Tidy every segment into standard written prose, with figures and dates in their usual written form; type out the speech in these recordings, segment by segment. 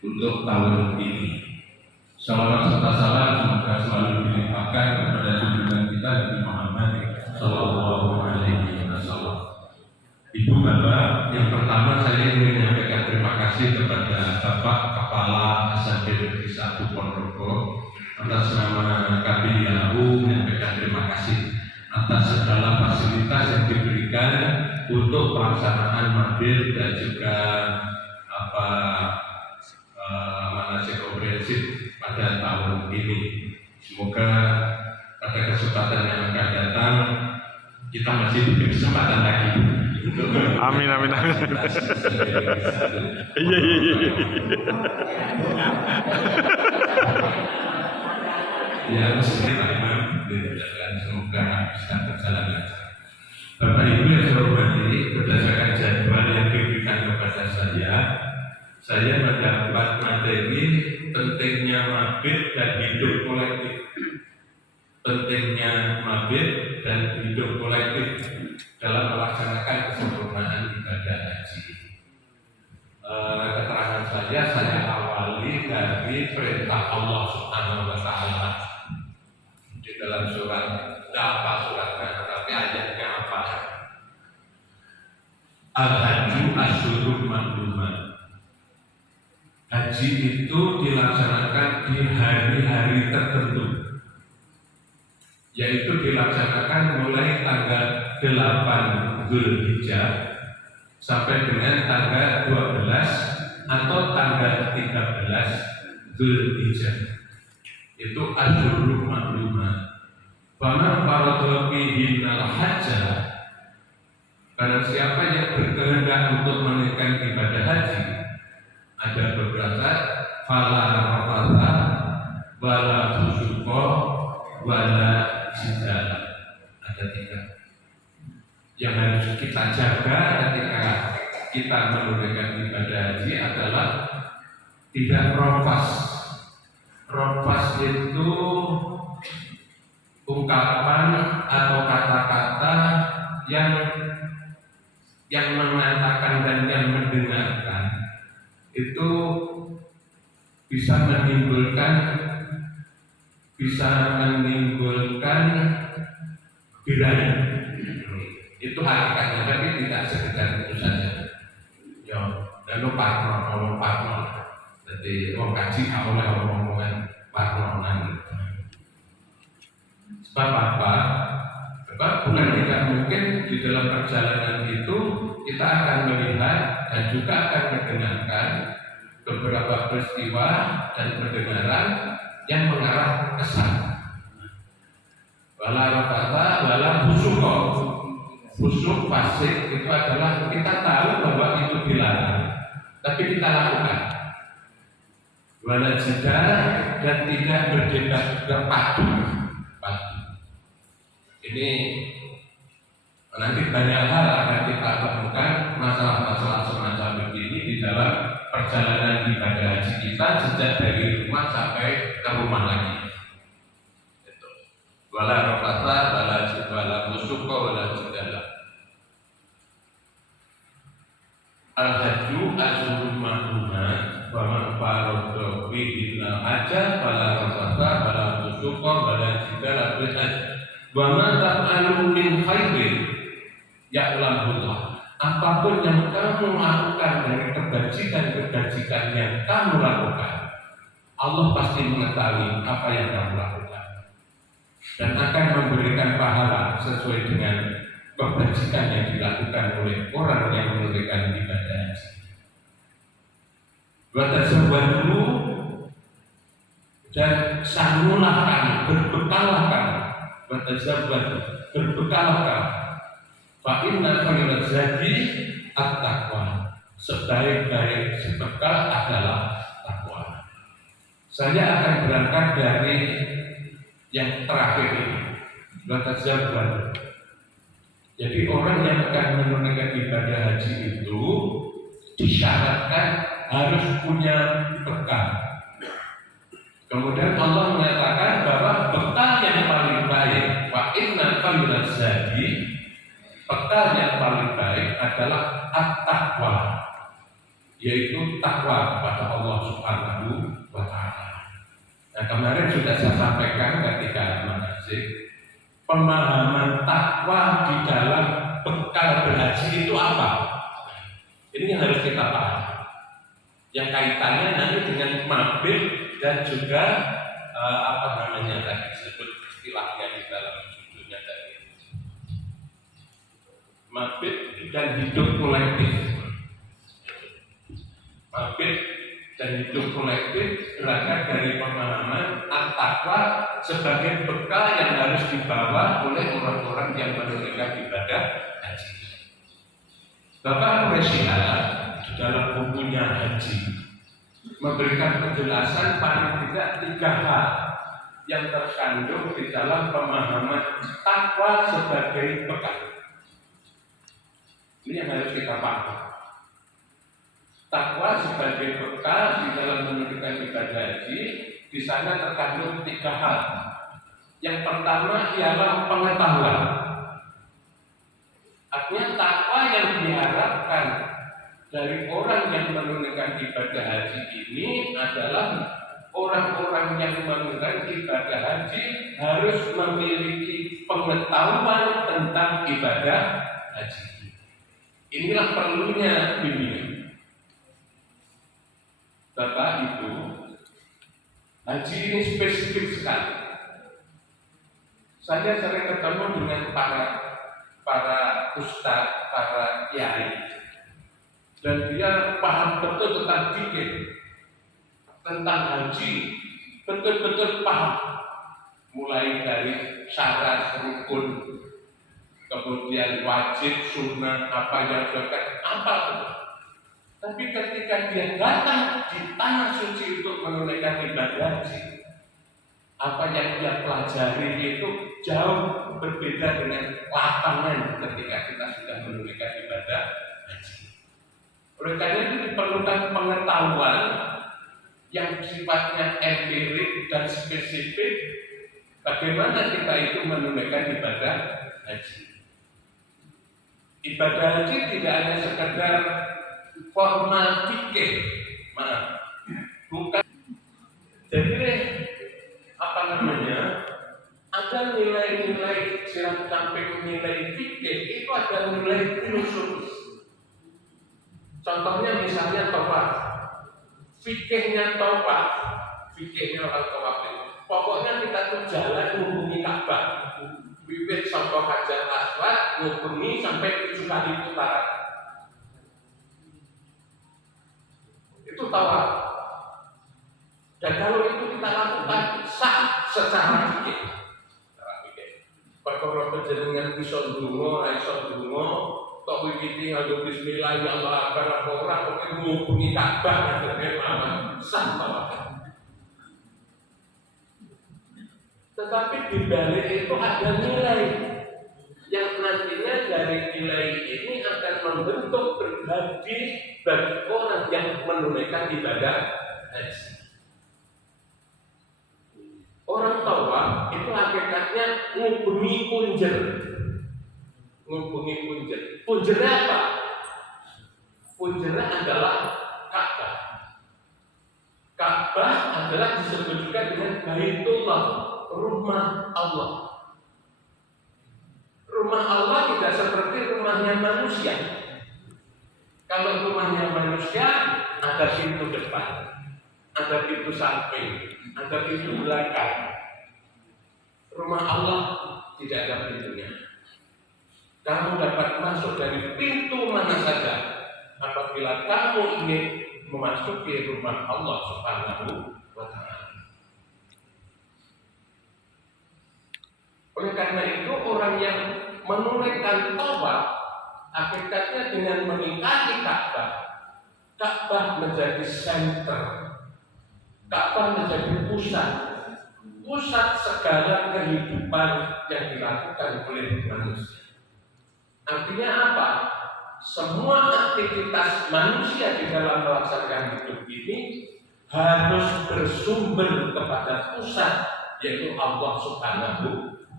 untuk tahun ini. Salawat serta salam semoga selalu dilimpahkan kepada junjungan kita Nabi Muhammad Sallallahu Alaihi Wasallam. Ibu Bapak, yang pertama saya ingin menyampaikan terima kasih kepada Bapak Kepala SMP Negeri 1 Ponorogo atas nama KPIAU, menyampaikan terima kasih atas segala fasilitas yang diberikan untuk pelaksanaan Mahdil dan juga manasik komprehensif pada tahun ini. Semoga pada kesempatan yang akan datang kita masih diberi kesempatan lagi. Amin. Iya. Ya, semoga bisa berjalan lancar. Bapak Ibu yang saya hormati, berdasarkan jadwal yang diberikan kepada saya mendapat materi pentingnya mabit dan hidup kolektif. Pentingnya mabit dan hidup kolektif dalam melaksanakan kesempurnaan ibadah haji. Keterangan saya awali dari perintah Allah Subhanahu wa Ta'ala di dalam surat, tapi ayatnya apa? Al-Hajju Asyurun Ma'lumat. Haji itu dilaksanakan di hari-hari tertentu, yaitu dilaksanakan mulai tanggal 8 Zulhijjah sampai dengan tanggal 12 atau tanggal 13 Zulhijjah. Itu Asyurun Ma'lumat. Faman farada fihinnal hajja, karena siapa yang berkehendak untuk menunaikan ibadah haji, ada beberapa fala rafatha wala fusuqa wala jidala. Ada 3 yang harus kita jaga ketika kita menunaikan ibadah haji adalah tidak rofas. Rofas itu ungkapan atau kata-kata yang mengatakan dan yang mendengarkan itu bisa menimbulkan birahi. Itu hakikatnya, tapi tidak sekedar itu saja. Yo, lalu parno. Jadi orang kaji oleh omongan parnonan. Sebab apa? Sebab bukan tidak mungkin di dalam perjalanan itu kita akan melihat dan juga akan mendengarkan beberapa peristiwa dan pendengaran yang mengarah ke sana. Wala rafatha wala fusuqa. Fusuk, fasik itu adalah kita tahu bahwa itu dilarang, tapi kita lakukan. Wala jidal, dan tidak berdebat berpadu. Ini nanti banyak hal akan kita temukan masalah-masalah semacam begini di dalam perjalanan ibadah haji kita sejak dari rumah sampai ke rumah lagi. Wala rafatha wala fusuqa wala jidala. Al-Hajju Asyurun Ma'lumat, wa man farada fihinnal hajja fala rafatha wala fusuqa wala jidala fil hajj. Wa ma taf'alu min khairin ya'lamullah. Apapun yang kamu lakukan dari kebajikan yang kamu lakukan, Allah pasti mengetahui apa yang kamu lakukan dan akan memberikan pahala sesuai dengan kebajikan yang dilakukan oleh orang yang menunaikan ibadah haji. Wa tazawwadu, dan sangulah kamu, berbekallah kamu. Wa tazawwadu, berbekallah kamu. Fa inna khairaz zadi at-taqwa. Sebaik-baik bekal adalah takwa. Saya akan berangkat dari yang terakhir ini. Wa tazawwadu. Jadi orang yang akan menunaikan ibadah haji itu disyaratkan harus punya bekal. Kemudian Allah menyatakan bahwa bekal yang paling baik, wa inna khairaz zadi, bekal yang paling baik adalah at-taqwa. yaitu takwa kepada Allah Subhanahu wa Ta'ala. Nah, kemarin sudah saya sampaikan ketika manasik, pemahaman takwa di dalam bekal berhaji itu apa? Ini yang harus kita pahami. Yang kaitannya nanti dengan mabit dan juga apa namanya tadi disebut istilahnya di dalam judulnya tadi, mabit dan hidup kolektif. Mabit dan hidup kolektif berangkat dari pemahaman at-taqwa sebagai bekal yang harus dibawa oleh orang-orang yang menunaikan ibadah haji. Bapak Presiden di dalam bukunya Haji memberikan penjelasan paling tidak 3 hal yang terkandung di dalam pemahaman takwa sebagai bekal. Ini yang harus kita pahami. Takwa sebagai bekal di dalam menunaikan ibadah haji, di sana terkandung 3 hal. Yang pertama ialah pengetahuan. Artinya takwa yang diharapkan dari orang yang menunaikan ibadah haji ini adalah orang-orang yang menunaikan ibadah haji harus memiliki pengetahuan tentang ibadah haji. Inilah perlunya bimbingan. Bapak Ibu, haji ini spesifik sekali. Saya sering ketemu dengan para ustadz, para kiai, dan dia paham betul tentang fikih, tentang haji, betul-betul paham, mulai dari syarat, rukun, kemudian wajib, sunnah, apa yang zakat, apa itu. Tapi ketika dia datang di tanah suci untuk menunaikan ibadah haji, apa yang dia pelajari itu jauh berbeda dengan lapangan ketika kita sudah menunaikan ibadah haji. Oleh karena itu diperlukan pengetahuan yang sifatnya empirik dan spesifik bagaimana kita itu menunaikan ibadah haji. Ibadah haji tidak hanya sekedar formal fikih, bukan. Jadi apa namanya? Ada nilai-nilai sirat samping nilai fikih itu ada nilai filosofis. Contohnya misalnya tawaf, fikihnya tawaf, fikihnya orang tawaf itu. Pokoknya kita tuh jalan menghubungi Ka'bah, bibit sampai Hajar Aswad, menghubungi sampai 7 kali putaran. Itu tawaf. Dan kalau itu kita lakukan sah secara fikih. Perkara panjenengan iso ndonga, ra iso ndonga, tok wiwiti nganggo bismillah ya Allah akbar ora kok ngubungi Ka'bah memang sah tawaf. Tetapi di balik itu ada nilai yang nantinya dari nilai ini akan membentuk pribadi bagi orang yang menunaikan ibadah haji. Orang tawaf itu hakikatnya ngubungi punjer. Ngubungi punjer. Punjernya apa? Punjernya adalah Ka'bah. Ka'bah adalah disebut juga dengan Baitullah, rumah Allah. Rumah Allah tidak seperti rumahnya manusia. Kalau rumahnya manusia ada pintu depan, ada pintu samping, ada pintu belakang. Rumah Allah tidak ada pintunya. Kamu dapat masuk dari pintu mana saja apabila kamu ingin memasuki rumah Allah Subhanahu wa Ta'ala. Oleh karena itu orang yang menunaikan tawaf hakikatnya dengan mengingkari Ka'bah, Ka'bah menjadi center, Ka'bah menjadi pusat segala kehidupan yang dilakukan oleh manusia. Artinya apa? Semua aktivitas manusia di dalam melaksanakan hidup ini harus bersumber kepada pusat, yaitu Allah Subhanahu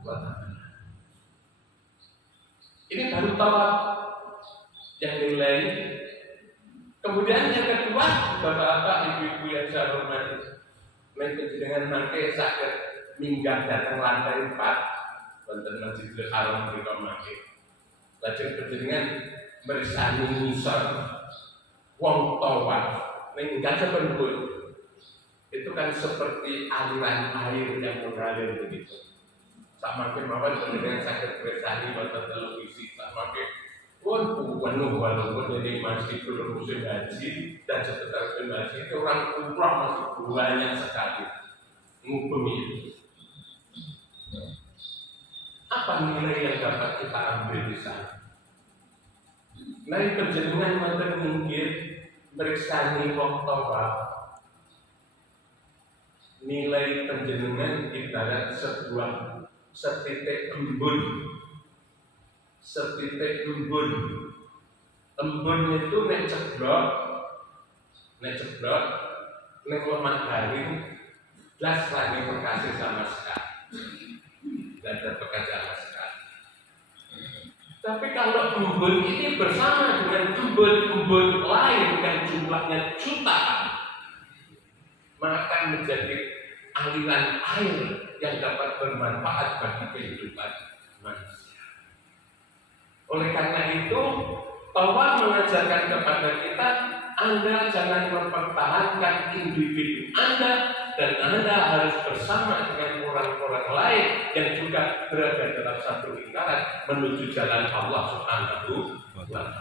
wa Ta'ala. Ini baru tawaf yang nilai Kemudian yang kedua, bapak-bapak, ibu-ibu yang saya hormati, dengan mangke sakit minggah datang lantai 4 wonten Masjidil Haram menika mangke. Lajeng panjenengan bersani ngisor wong tawaf ning ngajepen pun. Itu kan seperti aliran air yang mengalir begitu. Sama kemauan panjenengan sakit bersani wonten televisi sama pun penuh walaupun dari Masjidul Musim Haji dan sekitar haji itu orang umrah masih banyak sekali ngubumi. Apa nilai yang dapat kita ambil di sana? Nilai penjenengan wonten minggir bersani wong tawaf. Nilai penjenengan ibarat sebuah setitik embun. Setitik embun. Embun itu nek ceblok, nek lemah garing, blas lagi berkasih sama sekali, dan terbekas sama sekali. Tapi kalau embun ini bersama dengan embun-embun lain yang jumlahnya jutaan, maka akan menjadi aliran air yang dapat bermanfaat bagi kehidupan manusia. Oleh karena itu, tawaf mengajarkan kepada kita, Anda jangan mempertahankan individu Anda, dan Anda harus bersama dengan orang-orang lain yang juga berada dalam satu lingkaran menuju jalan Allah Subhanahu wa Ta'ala.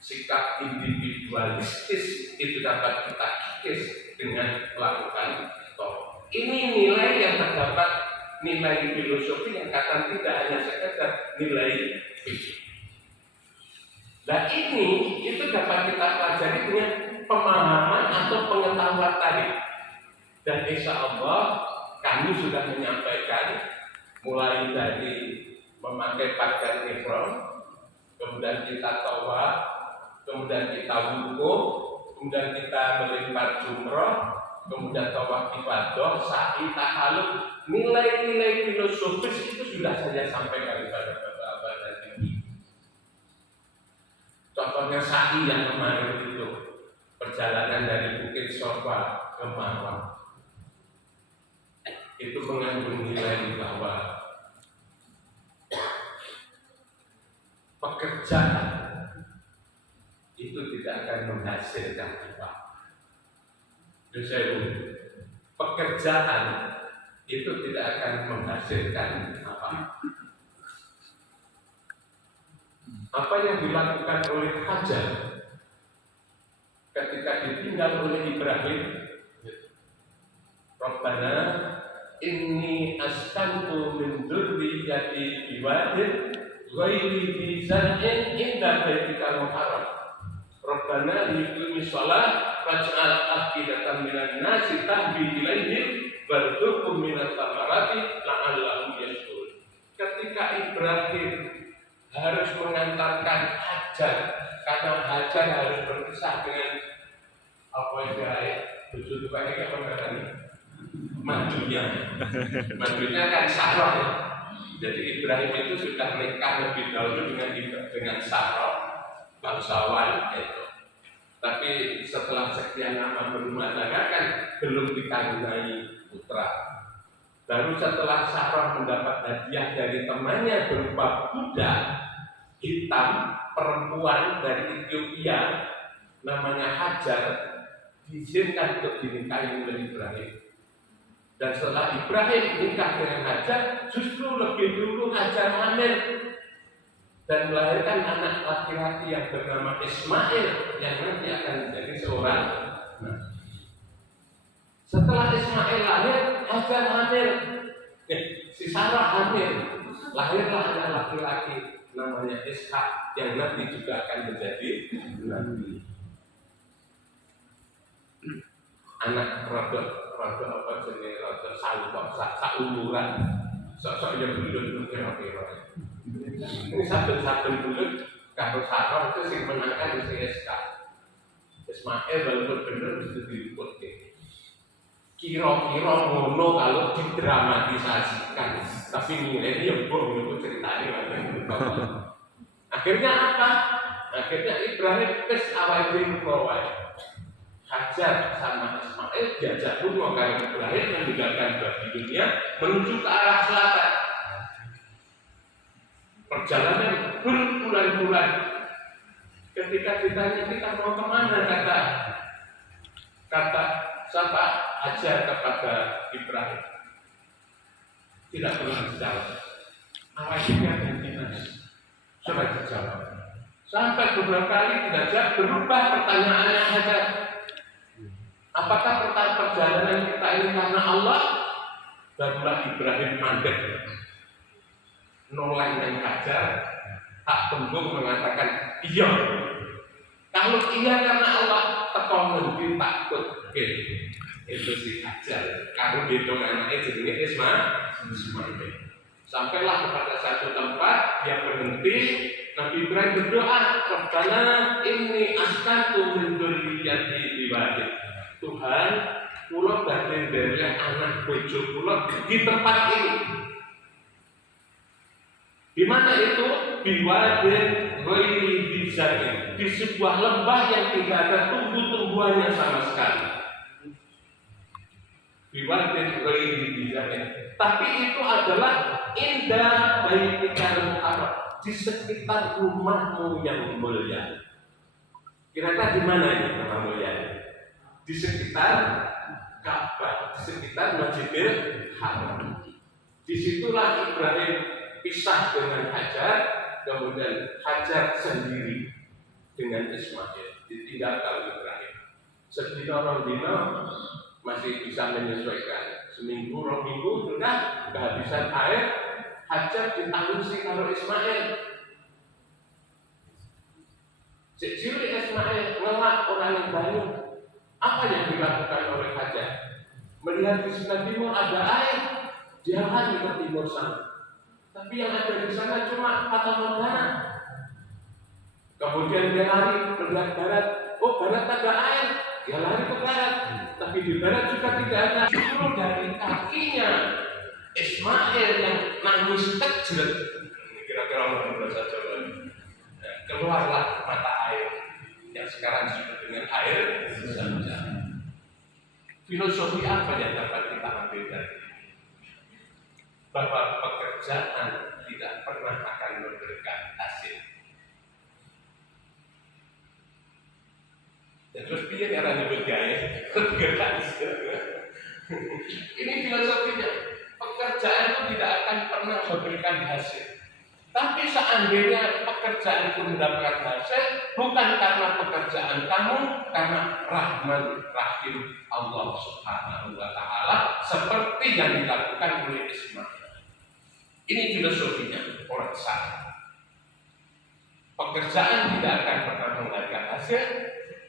Sikap individualistis itu dapat kita kikis dengan melakukan tawaf. Ini nilai yang terdapat, nilai filosofi yang kata tidak hanya sekedar nilai fisik. Nah ini itu dapat kita pelajari dengan pemahaman atau pengetahuan tadi. Dan insya Allah kami sudah menyampaikan mulai dari memakai pakaian ihram, kemudian kita tawaf, kemudian kita wukuf, kemudian kita melempar jumroh, kemudian tawaf ibadah, sa'i, tahallul. Nilai-nilai filosofis itu sudah saya sampaikan kepada bapak-bapak dan ibu. Contohnya sa'i yang kemarin itu, perjalanan dari Bukit Sofa ke Marwah. Itu mengandung nilai bahwa pekerjaan itu tidak akan menghasilkan apa. Pekerjaan itu tidak akan menghasilkan apa. Apa yang dilakukan oleh Hajar ketika ditinggal oleh Ibrahim, Rabbana inni askantu min dzurriyyati biwadin ghairi dzi zar'in inda baitikal muharram. Rabbana liqimis shalah waj'al afidatan minan nasi tahdi ilaihim warzuqhum minats thamarati la'allahum yashkurun. Ketika Ibrahim harus mengantarkan Hajar, karena Hajar harus berpisah dengan apa istilahnya, tujuh tukangnya apa namanya, mandunya kan Sarah ya. Jadi Ibrahim itu sudah menikah lebih dahulu dengan Sarah bangsawan itu. Tapi setelah sekian lama berumah tangga kan belum dikaruniai putra. Baru setelah Sarah mendapat hadiah dari temannya berupa budak hitam perempuan dari Ethiopia namanya Hajar, diizinkan untuk dinikahi oleh Ibrahim. Dan setelah Ibrahim nikah dengan Hajar, justru lebih dulu Hajar hamil dan melahirkan anak laki-laki yang bernama Ismail yang nanti akan menjadi seorang nabi. Setelah Ismail lahir, Hajar hamil, si Sarah hamil, lahirlah anak laki-laki namanya Ishak yang nanti juga akan menjadi nabi. Anak rodok apa jenis rodok saumuran, sok-sok yang belum kira-kira. Ini satu bulut kalau Sarah itu sih menangkan si Ishak. Ismail baru benar itu diliput. Kira-kira ngono kalau didramatisasikan, tapi nilai dia bohong itu ceritanya. Akhirnya apa? Akhirnya Ibrahim wis awake dhewe Hajar sama Ismail diajak umroh karena Ibrahim meninggalkan Babilonia menuju ke arah selatan. Perjalanan berbulan-bulan. Ketika ditanya kita mau kemana, kata siapa Hajar kepada Ibrahim, tidak perlu dijawab. Awalnya dan dinas sudah dijawab. Sampai beberapa kali tidak berubah pertanyaannya Hajar. Apakah perjalanan kita ini karena Allah? Barulah Ibrahim mandek nolak yang Hajar, tak tembung mengatakan iya. Kalau iya karena Allah, tekong ngendi takut. Itu si Hajar. Kalau gitu anaknya jenenge Ismail. Sampailah kepada satu tempat, dia berhenti. Nabi Ibrahim berdoa, Rabbana inni askantu min dzurriyyati biwadin. Tuhan, kula badhe nderek anak bojo kula di tempat ini. Di mana itu? Biwadin ghairi dzar'in, di sebuah lembah yang tidak ada tumbuh-tumbuhannya sama sekali. Biwadin ghairi dzar'in. Tapi itu adalah indah baitikal muharram, di sekitar rumahmu yang mulia. Kira-kira di mana ini rumah mulia? Di sekitar Ka'bah, di sekitar Masjidil Haram. Disitulah Ibrahim pisah dengan Hajar, kemudian Hajar sendiri dengan Ismail, ditinggalkan Ibrahim. Sedina dina masih bisa menyesuaikan. Seminggu, 2 minggu sudah kehabisan air, Hajar ditangusi karo Ismail. Cilik Ismail ngelak orang yang banyak. Apa yang dilakukan oleh Hajar? Melihat di sebelah timur ada air, dia lari ke timur sana. Tapi yang ada di sana cuma fata morgana. Kemudian dia lari melihat barat. Oh, barat ada air. Dia lari ke barat. Tapi di barat juga tidak ada. Justru dari kakinya Ismail yang nangis kejeret. Kira-kira mau bahasa Jawa. Keluarlah mata air yang sekarang disebut dengan air zam-zam. Filosofi apa yang dapat kita ambil dari ini? Bahwa pekerjaan tidak pernah akan memberikan hasil. Dan terus piye caranya bergaya? Ini filosofinya. Pekerjaan itu tidak akan pernah memberikan hasil. Tapi seandainya pekerjaan itu mendapatkan hasil, bukan karena pekerjaan kamu, karena rahman rahim Allah Subhanahu wa Ta'ala, seperti yang dilakukan oleh Ismail. Ini filosofinya orang salah. Pekerjaan tidak akan pernah menghasilkan hasil,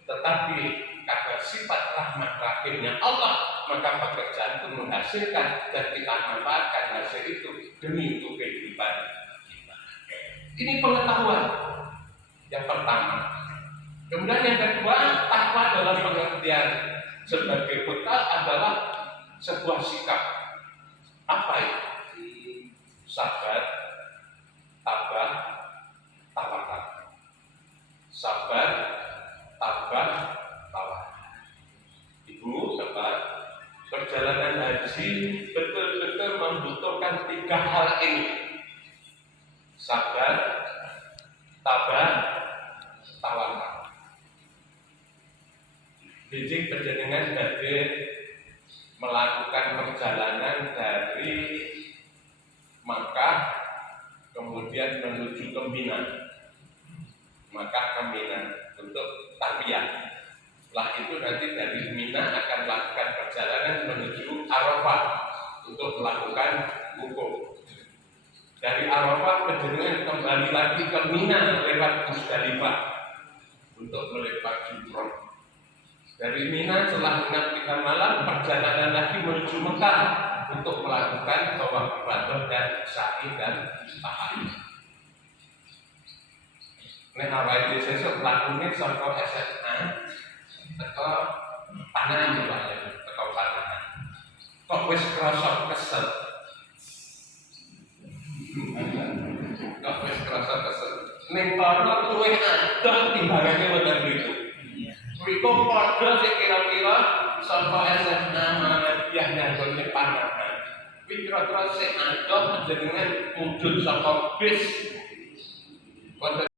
tetapi karena sifat rahmat rahimnya Allah, maka pekerjaan itu menghasilkan dan kita manfaatkan hasil itu demi untuk kehidupan. Ini pengetahuan yang pertama. Kemudian yang kedua, takwa dalam pengertian sebagai bekal adalah sebuah sikap. Apa itu? Sabar, tabah, tawakal. Sabar, tabah, tawakal. Ibu, sabar. Perjalanan haji betul-betul membutuhkan 3 hal ini. Sabar, tabah, tawakal. Bijik panjenengan badhe melakukan perjalanan dari Makkah kemudian menuju ke Mina. Makkah ke Mina untuk tarwiyah. Setelah itu nanti dari Mina akan melakukan perjalanan menuju Arafah untuk melakukan wukuf. Dari Arafah panjenengan kembali lagi ke Mina lewat Musdalifah untuk melempar jumroh. Dari Mina setelah menginap 3 malam perjalanan lagi menuju Mekah untuk melakukan tawaf ibadah dan sa'i dan tahlil. Nek awake dhewe sesuk lakune saka SMA teko Panahan Pak, teko Panahan. Kok wis krasa kesel? Kok wis krasa kesel? Ning Loro luwih adoh timbangane wonten mriku. Mriku padha sing kira-kira saka SMA Muhammadiyah nggone panahan. Kuwi kira-kira sing adoh panjenengan mudhun saka bis.